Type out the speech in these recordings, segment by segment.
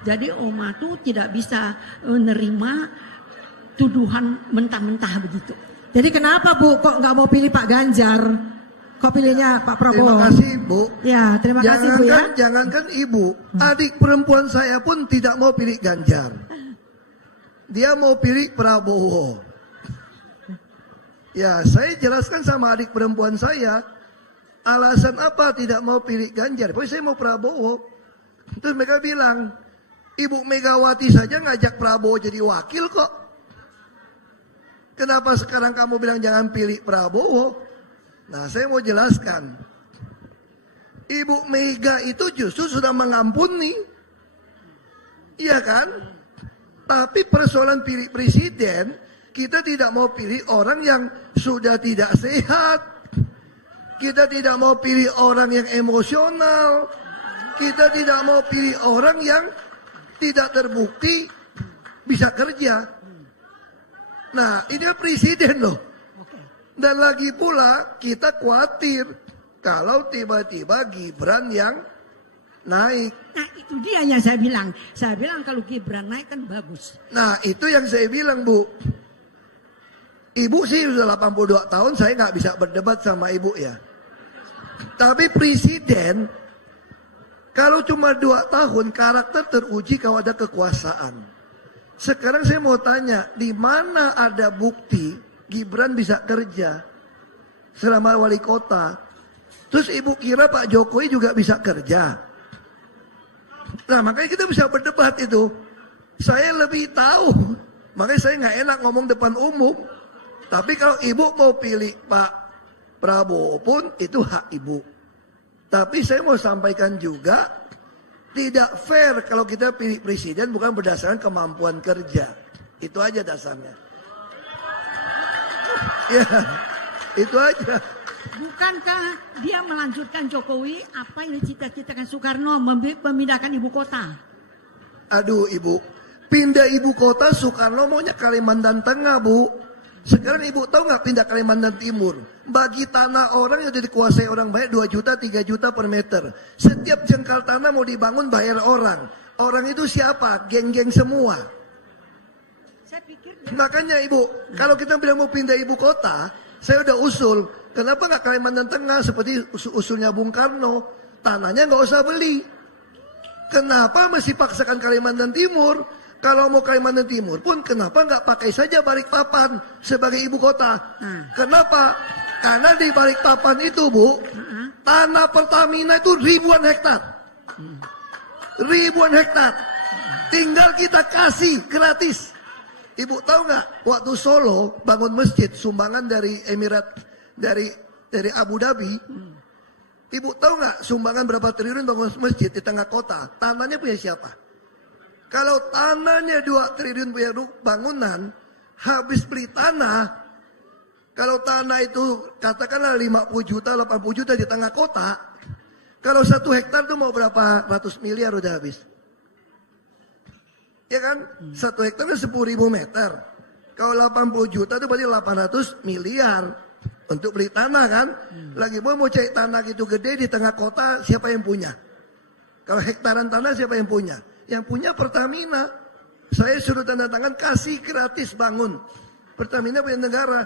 Jadi Oma tuh tidak bisa menerima tuduhan mentah-mentah begitu. Jadi kenapa Bu kok nggak mau pilih Pak Ganjar? Kok pilihnya Pak Prabowo? Terima kasih Bu. Ya, terima kasih Bu ya. Jangankan Ibu, adik perempuan saya pun tidak mau pilih Ganjar. Dia mau pilih Prabowo. Ya, saya jelaskan sama adik perempuan saya, alasan apa tidak mau pilih Ganjar. Pokoknya saya mau Prabowo. Terus mereka bilang, Ibu Megawati saja ngajak Prabowo jadi wakil kok. Kenapa sekarang kamu bilang jangan pilih Prabowo? Nah, saya mau jelaskan. Ibu Mega itu justru sudah mengampuni. Iya kan? Tapi persoalan pilih presiden, kita tidak mau pilih orang yang sudah tidak sehat. Kita tidak mau pilih orang yang emosional. Kita tidak mau pilih orang yang tidak terbukti bisa kerja. Nah, ini presiden loh. Dan lagi pula kita khawatir kalau tiba-tiba Gibran yang naik. Nah, itu dia yang saya bilang. Saya bilang kalau Gibran naik kan bagus. Nah, itu yang saya bilang, Bu. Ibu sih sudah 82 tahun, saya nggak bisa berdebat sama ibu ya. Tapi presiden, kalau cuma 2 tahun, karakter teruji kalau ada kekuasaan. Sekarang saya mau tanya, di mana ada bukti Gibran bisa kerja selama wali kota? Terus ibu kira Pak Jokowi juga bisa kerja? Nah, makanya kita bisa berdebat itu. Saya lebih tahu, makanya saya nggak enak ngomong depan umum. Tapi kalau ibu mau pilih Pak Prabowo pun itu hak ibu. Tapi saya mau sampaikan juga, tidak fair kalau kita pilih presiden bukan berdasarkan kemampuan kerja. Itu aja dasarnya. Ya, itu aja. Bukankah dia melanjutkan Jokowi apa yang dicita-citakan Soekarno, memindahkan ibu kota? Aduh ibu, pindah ibu kota Soekarno maunya Kalimantan Tengah Bu. Sekarang ibu tahu nggak pindah Kalimantan Timur? Bagi tanah orang yang sudah dikuasai orang banyak 2 juta, 3 juta per meter. Setiap jengkal tanah mau dibangun bayar orang. Orang itu siapa? Geng-geng semua. Saya pikir Makanya ibu, kalau kita bilang mau pindah ibu kota, saya udah usul. Kenapa nggak Kalimantan Tengah seperti usulnya Bung Karno? Tanahnya nggak usah beli. Kenapa mesti paksakan Kalimantan Timur? Kalau mau Kalimantan Timur pun kenapa nggak pakai saja Balikpapan sebagai ibu kota? Kenapa? Karena di Balikpapan itu Bu, tanah Pertamina itu ribuan hektar. Ribuan hektar. Tinggal kita kasih gratis. Ibu tahu nggak? Waktu Solo bangun masjid sumbangan dari Emirat, dari Abu Dhabi. Ibu tahu nggak sumbangan berapa triliun bangun masjid di tengah kota? Tanahnya punya siapa? Kalau tanahnya 2 triliun punya bangunan, habis beli tanah, kalau tanah itu katakanlah 50 juta, 80 juta di tengah kota, kalau 1 hektar itu mau berapa ratus miliar udah habis. Ya kan? 1 hektar itu 10.000 meter. Kalau 80 juta itu berarti 800 miliar untuk beli tanah kan? Lagi mau cari tanah gitu gede di tengah kota, siapa yang punya? Kalau hektaran tanah siapa yang punya? Yang punya Pertamina. Saya suruh tanda tangan kasih gratis bangun. Pertamina punya negara.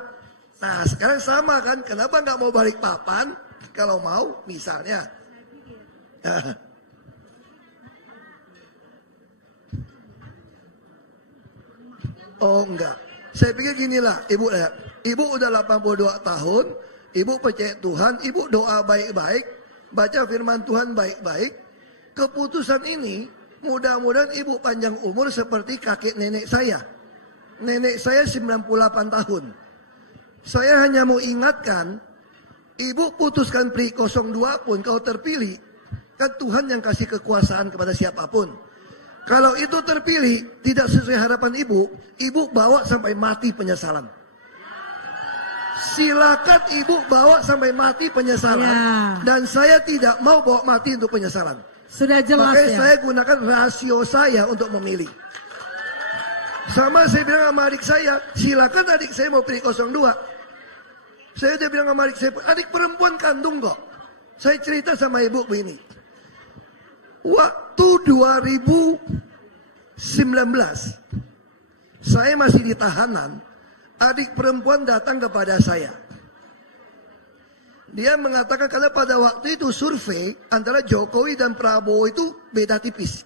Nah sekarang sama kan. Kenapa nggak mau Balikpapan? Kalau mau misalnya. Oh enggak. Saya pikir ginilah ibu ya. Ibu udah 82 tahun. Ibu percaya Tuhan. Ibu doa baik-baik. Baca firman Tuhan baik-baik. Keputusan ini mudah-mudahan ibu panjang umur seperti kakek nenek saya. Nenek saya 98 tahun. Saya hanya mau ingatkan, ibu putuskan pilih 02 pun kalau terpilih, kan Tuhan yang kasih kekuasaan kepada siapapun. Kalau itu terpilih, tidak sesuai harapan ibu, ibu bawa sampai mati penyesalan. Silakan ibu bawa sampai mati penyesalan. Ya. Dan saya tidak mau bawa mati untuk penyesalan. Sudah jelas. Makanya ya. saya gunakan rasio saya untuk memilih. Sama saya bilang sama adik saya, silakan adik saya mau pilih 02. Saya udah bilang sama adik saya, adik perempuan kandung kok. Saya cerita sama ibu begini. Waktu 2014 saya masih di tahanan, adik perempuan datang kepada saya. Dia mengatakan karena pada waktu itu survei antara Jokowi dan Prabowo itu beda tipis.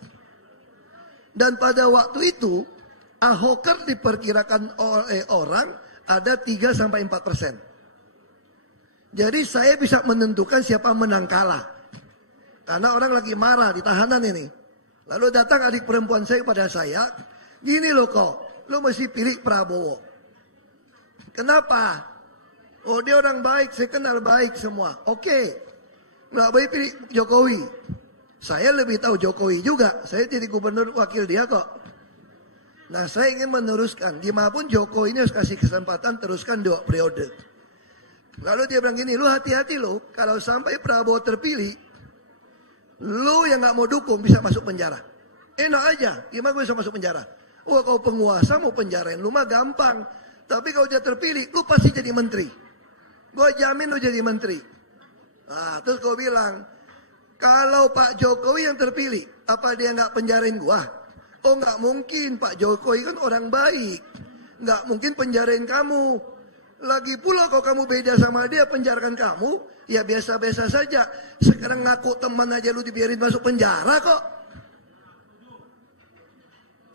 Dan pada waktu itu Ahoker diperkirakan oleh orang ada 3-4%. Jadi saya bisa menentukan siapa menang kalah. Karena orang lagi marah di tahanan ini. Lalu datang adik perempuan saya pada saya, gini loh kok, lo mesti pilih Prabowo. Kenapa? Oh dia orang baik, saya kenal baik semua. Oke, nggak baik pilih Jokowi. Saya lebih tahu Jokowi juga, saya jadi gubernur wakil dia kok. Nah saya ingin meneruskan, dimanapun Jokowi ini harus kasih kesempatan teruskan 2 periode. Lalu dia bilang gini, lu hati-hati lo, kalau sampai Prabowo terpilih, lu yang nggak mau dukung bisa masuk penjara. Enak aja, gimana gue bisa masuk penjara? Wah kau penguasa mau penjarain lu mah gampang. Tapi kalau dia terpilih, lu pasti jadi menteri. Gue jamin lu jadi menteri. Nah, terus gue bilang, kalau Pak Jokowi yang terpilih, apa dia nggak penjarain gua? Oh nggak mungkin, Pak Jokowi kan orang baik. Nggak mungkin penjarain kamu. Lagi pula kalau kamu beda sama dia penjarakan kamu, ya biasa-biasa saja. Sekarang ngaku teman aja lu dibiarin masuk penjara kok.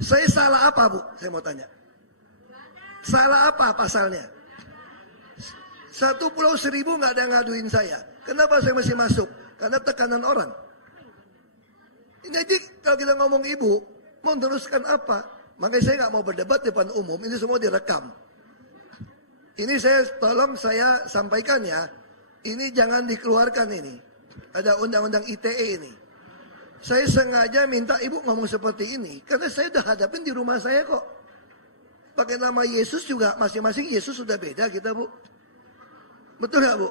Saya salah apa Bu? Saya mau tanya. Salah apa pasalnya? 1 Pulau Seribu nggak ada ngaduin saya. Kenapa saya masih masuk? Karena tekanan orang. Jadi kalau kita ngomong ibu, mau teruskan apa? Makanya saya nggak mau berdebat depan umum. Ini semua direkam. Ini saya sampaikan ya. Ini jangan dikeluarkan ini. Ada undang-undang ITE ini. Saya sengaja minta ibu ngomong seperti ini. Karena saya udah hadapin di rumah saya kok. Pakai nama Yesus juga masing-masing Yesus sudah beda kita Bu. Betul gak Bu?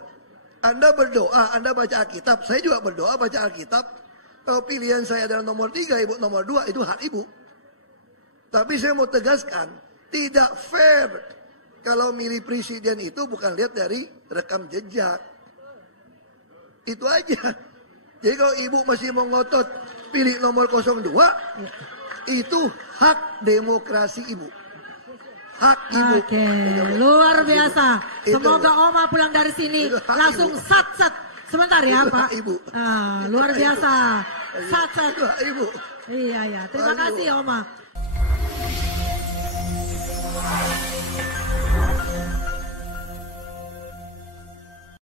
Anda berdoa, Anda baca Alkitab. Saya juga berdoa baca Alkitab. Kalau pilihan saya adalah nomor 3, ibu nomor 2, itu hak ibu. Tapi saya mau tegaskan, tidak fair. Kalau milih presiden itu bukan lihat dari rekam jejak. Itu aja. Jadi kalau ibu masih mau ngotot pilih nomor 02, itu hak demokrasi ibu. Hak ibu. Oke, luar biasa. Semoga Oma pulang dari sini langsung sat-sat. Sebentar ya Pak. Ibu. Luar biasa. Sat-sat. Ibu. Iya. Terima kasih Oma.